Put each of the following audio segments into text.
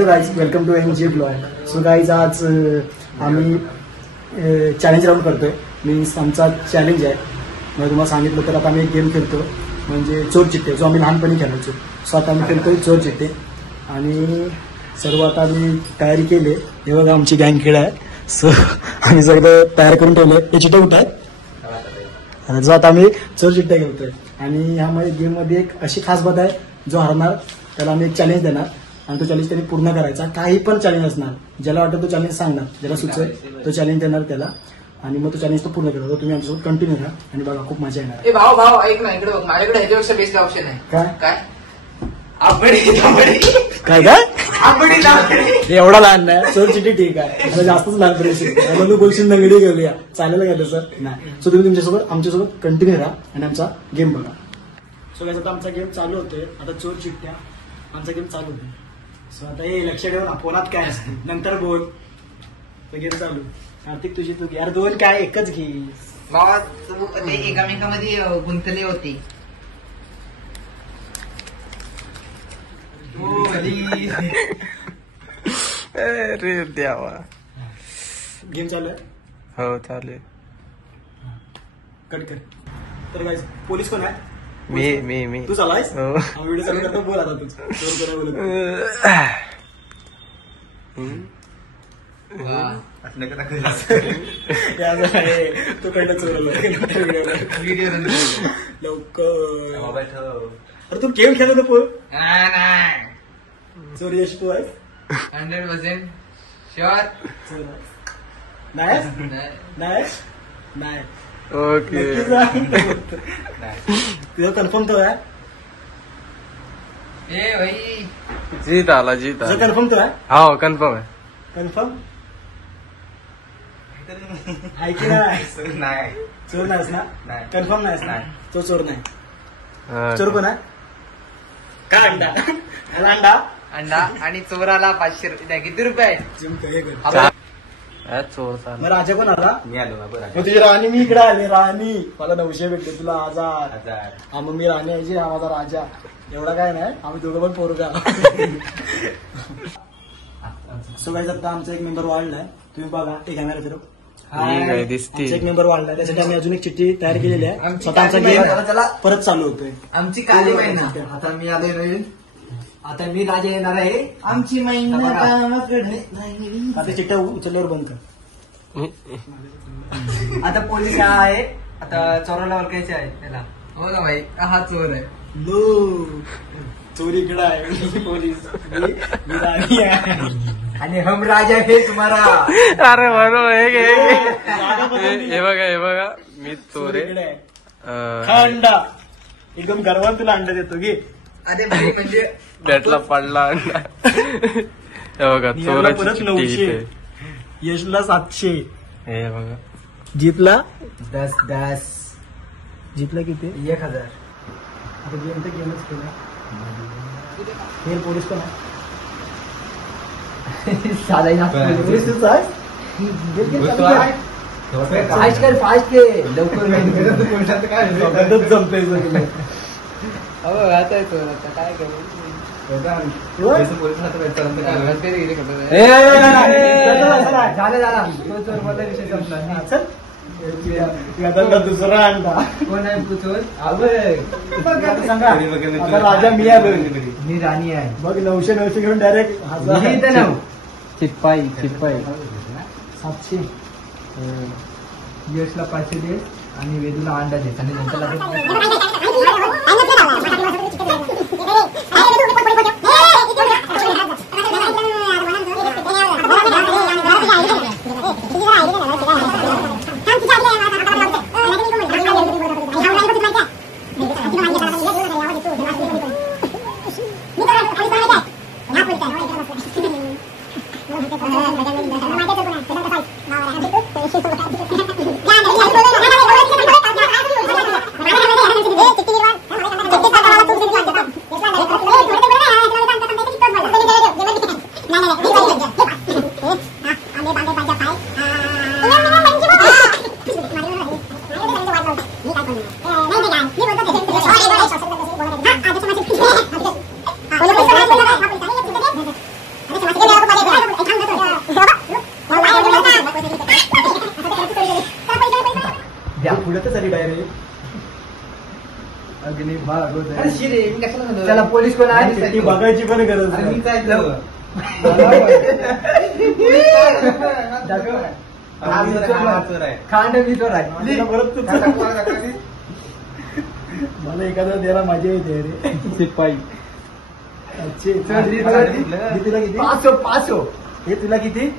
Hello guys, welcome to NJ blog. So guys, आज आम्ही challenge round करतोय. Means आमचा चॅलेंज आहे. मी तुम्हाला सांगितलं तर आता आम्ही एक गेम खेळतो, म्हणजे चोर चिट्टे, जो आम्ही लहानपणी खेळायचो. सो आता आम्ही खेळतोय चोर चिट्टे. आणि सर्व आता आम्ही तयारी केली. हे बघा आमची गँग खेळ आहे. सो आम्ही सगळं तयार करून ठेवलं. हे चिट्टे कुठे आहेत? जो आता आम्ही चोर चिट्टे खेळतोय. आणि ह्यामध्ये गेममध्ये एक अशी खास बात आहे, जो हरणार त्याला आम्ही एक चॅलेंज देणार आणि तो चॅलेंज त्यांनी पूर्ण करायचा. काही पण चॅलेंज असणार, ज्याला वाटतं तो चॅलेंज सांगणार, ज्याला सुचेल तो चॅलेंज देणार त्याला, आणि मग तो चॅलेंज तो पूर्ण करतो. तुम्ही आमच्यासोबत कंटिन्यू राहा आणि बघा, खूप मजा येणार. ए भाऊ ऐक ना, इकडे बघ, माझ्याकडे ह्याच्यापेक्षा बेस्ट ऑप्शन आहे. काय काय काय काय एवढा लहान नाही. चोर चिट्टी ठीक आहे, जास्तच लहानपणी तू बोलशील नगडी घेऊया, चालेल का तसं नाही. सो तुम्ही तुमच्यासोबत आमच्यासोबत कंटिन्यू राहा आणि आमचा गेम बघा. सो काय आता आमचा गेम चालू होतोय. आता चोर चिट्ट्या आमचा गेम चालू होतोय. सो आता हे लक्ष ठेवून फोनात काय असते नंतर बोल. गेम चालू. कार्तिक तुझी तू यार, दोन काय एकच घे बाबा. ते एकामेकामध्ये गुंतले होते. अरे देवा. गेम चालू आहे. हो चालेल. कट कर. तर काय पोलीस कोण आहे? मी तू चालायस. व्हिडिओ चालू करतो. बोल आता तूच. तू कडलं चोरलं लवकर. अरे तू गेम खेळत होता पोर. चोर यश तू आहे 100% शुअर. नाही नाही. ओके. तुझं कन्फर्म तो आहे. ए भाई, जीत आला. तुझं कन्फर्म तो आहे. हो कन्फर्म आहे. कन्फर्म आहे की नाही? चोर नाहीस ना? कन्फर्म नाहीस ना? तो चोर नाही. चोर कोण आहे? काय अंडा अंडा आणि चोराला 500 रुपये. किती रुपये? चोर मग राजा कोण आला? मी आलो. मग तुझी राणी. मी इकडे आले. राणी मला 900 भेटले, तुला 1000. हा मग मी राणी यायची, हा माझा राजा. एवढा काय नाही, आम्ही दोघं पण पोरगा. सो गाईज, आता आमचा एक मेंबर वाढलाय. तुम्ही बघा, ते कॅमेरा फिरव. एक मेंबर वाढलाय, त्यासाठी आम्ही अजून एक चिठ्ठी तयार केलेली आहे. स्वतःचा गेम परत चालू होतोय. आमची काली महिना. आता मी आले नवीन. आता मी राजा येणार आहे. आमची महिना आता चिठ्ठ्या उचलल्यावर बंद कर. आता पोलीस आहे. आता चोराला ओळखायचे आहे त्याला. हो ना भाई, हा चोर आहे. चोरी इकडे आहे. पोलीस मी राणी आहे आणि हम राजा हे तुम्हाला. अरे बरोबर. हे बघा मी चोर आहे. अंडा एकदम गर्वान तुला अंडा देतो घे. अरे भाई, म्हणजे भेटला पडला अंडा. हे बघा चोराची परत चिठ्ठी 900. इथे. यशला 700. हे बघा. जीतला 10. जीतला किती? 1000. आता गेम तर गेमच केला. हे पोलीस पण आहे. पोलीसच आहे. फास्ट कर, फास्ट घे लवकर. जमतंय. आता येतो. आता काय करू? दुसरा अंडा कोण आहे? सांगा. राजा मी आलो. मी राणी आहे. बघ 900 घेऊन डायरेक्ट 1000. चिप्पाई 700. यशला 500 दे आणि वेदूला अंडा दे. आणि नंतर पुढे झाली डायरेक्ट. अग्नी भागवत अरे शिरे मी कशाला सांगतो? त्याला पोलीस कोण आहे ती बघायची पण गरज अरे नाही. मी काय ऐकलं? दाखव. हा चोर आहे. खांड मी तो आहे. मला परत तू- मला एखादा द्यायला मजा येते रे. शिपाई. अच्छे. तुला किती? 500. हे तुला किती?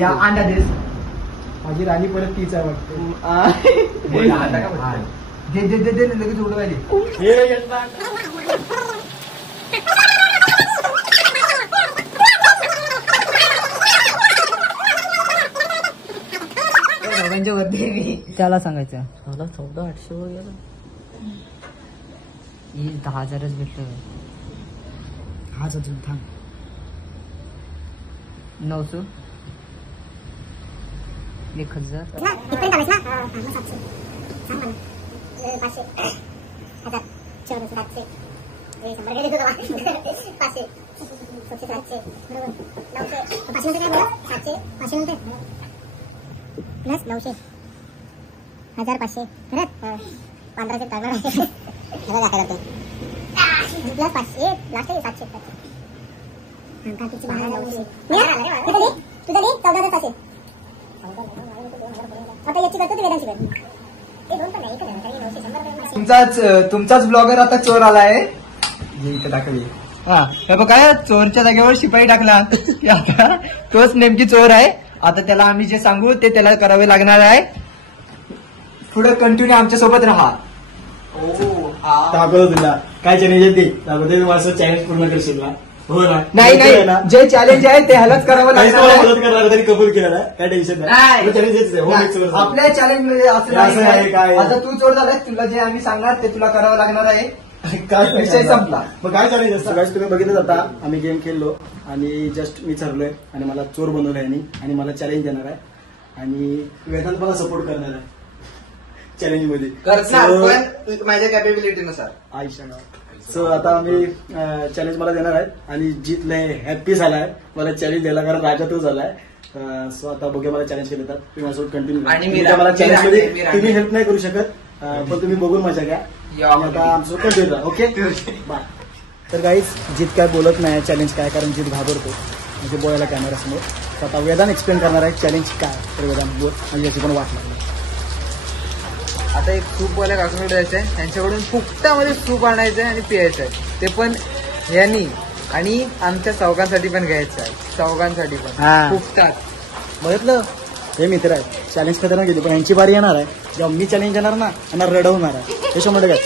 या अंडा देस. माझी राणी परत तीच आहे वाटतं. दे लगेच उडवायली. हे घेतला. त्याला सांगायचं मला 14,800 वगैरे 10,000च भेटलं. हाच अजून थांब. 900 1,000 प्लस 900 1,500 परत 1500 टाकणार आहे. ह्याला दाखवलं ते प्लस 500 लास्ट 700 तुझा 14,500 आता याची करतो तू वेदांची कर. ते दोन पण नाही एकच आहे. 900 तुमचाच ब्लॉगर आता चोर आलाय. इथे टाकली. हा हे बघ काय चोरच्या जागेवर शिपाई टाकला की आता तोच नेमकी चोर आहे. आता त्याला आम्ही जे सांगू ते त्याला करावे लागणार आहे. पुढे कंटिन्यू आमच्या सोबत राहा. दाखवतो तुला काय चॅलेंज आहे ते दाखवते. तू माझं चॅलेंज पूर्ण करशील ना? हो ना? नाही ना? जे चॅलेंज आहे ते ह्यालाच करावं काहीच लागणार मला आहे. मदत करणार तरी कबूल केलं ना? काय टेन्शन नाही. चॅलेंज हेच आहे. हो, mix वर. आपल्या चॅलेंज मध्ये असं असं आहे नाही काय? आता तू चोर झालाय. तुला जे आम्ही सांगणार ते तुला करावं लागणार आहे. काय विषय संपला. मग काय चॅलेंज असतं? काय तुम्ही बघितलं आता आम्ही गेम खेळलो आणि जस्ट मी ठरलोय आणि मला चोर बनवलंय आणि मला चॅलेंज देणार आहे आणि वेदांत मला सपोर्ट करणार आहे चॅलेंज मध्ये. पण माझ्या कॅपेबिलिटीनुसार. आयुष्या सो आता आम्ही चॅलेंज मला देणार आहेत आणि जितलंय हॅप्पी झालाय मला चॅलेंज द्यायला कारण राजा तो झालाय. सो आता बघूया मला चॅलेंज केलं तर तुम्ही माझ्यासोबत कंटिन्यू आणि मला चॅलेंज मध्ये मी तुम्ही हेल्प नाही करू शकत पण तुम्ही बघून मजा घ्या. आणि आता आमचं कंटिन्यू राहा. Okay bye. तर गाईज जित काय बोलत नाही चॅलेंज काय कारण जित घाबरतो म्हणजे बोलायला कॅमेरासमोर. तर आता वेदांत एक्सप्लेन करणार आहे चॅलेंज काय. तर वेदांत बोल म्हणजे याची पण वाट लागली. आता एक सूपवाल्या काकाकडे जायचंय. त्यांच्याकडून फुकटामध्ये सूप आणायचंय आणि प्यायचं आहे. ते पण यांनी आणि आमच्या चौघांसाठी पण घ्यायचं आहे. चौघांसाठी पण फुकटात. बघितलं हे मित्र आहे चॅलेंज खतरनाक घेतो पण यांची बारी येणार आहे जेव्हा मी चॅलेंज येणार ना यांना रडवणार आहे. त्याच्यामुळे काय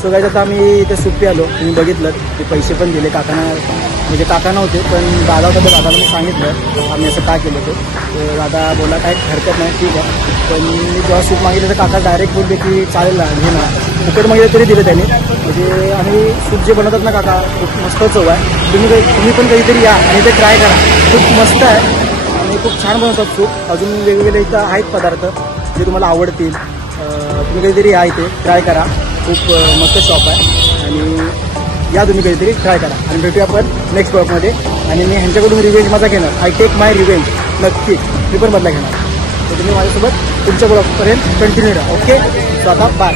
सो गाईज आता आम्ही इथे सुट्टी आलो, तुम्ही बघितलं ते पैसे पण दिले काकांना, म्हणजे काका नव्हते पण दादा होता, तर दादाला मी सांगितलं आम्ही असं का केलं ते. तर दादा बोला काय हरकत नाही ठीक आहे. पण मी जेव्हा सूप मागितलं तर काका डायरेक्ट बोलले की चालेल ना घे ना, फुकट मागितलं तरी दिलं त्यांनी. म्हणजे आम्ही सूप जे बनवतात ना काका खूप मस्त चव आहे. तुम्ही पण कधीतरी या आणि ते ट्राय करा, खूप मस्त आहे आणि खूप छान बनवतात सूप. अजून वेगवेगळे इथं आहेत पदार्थ जे तुम्हाला आवडतील. तुम्ही कधीतरी या इथे ट्राय करा, खूप मस्त शॉप आहे आणि या तुम्ही कधीतरी ट्राय करा. आणि भेटूया आपण नेक्स्ट ब्लॉगमध्ये. आणि मी ह्यांच्याकडून रिव्हेंज माझा घेणार, आय टेक माय रिव्हेंज, नक्की मी पण बदला घेणार. तर तुम्ही माझ्यासोबत पुढच्या ब्लॉगपर्यंत कंटिन्यू राहा. ओके, सो आता बाय.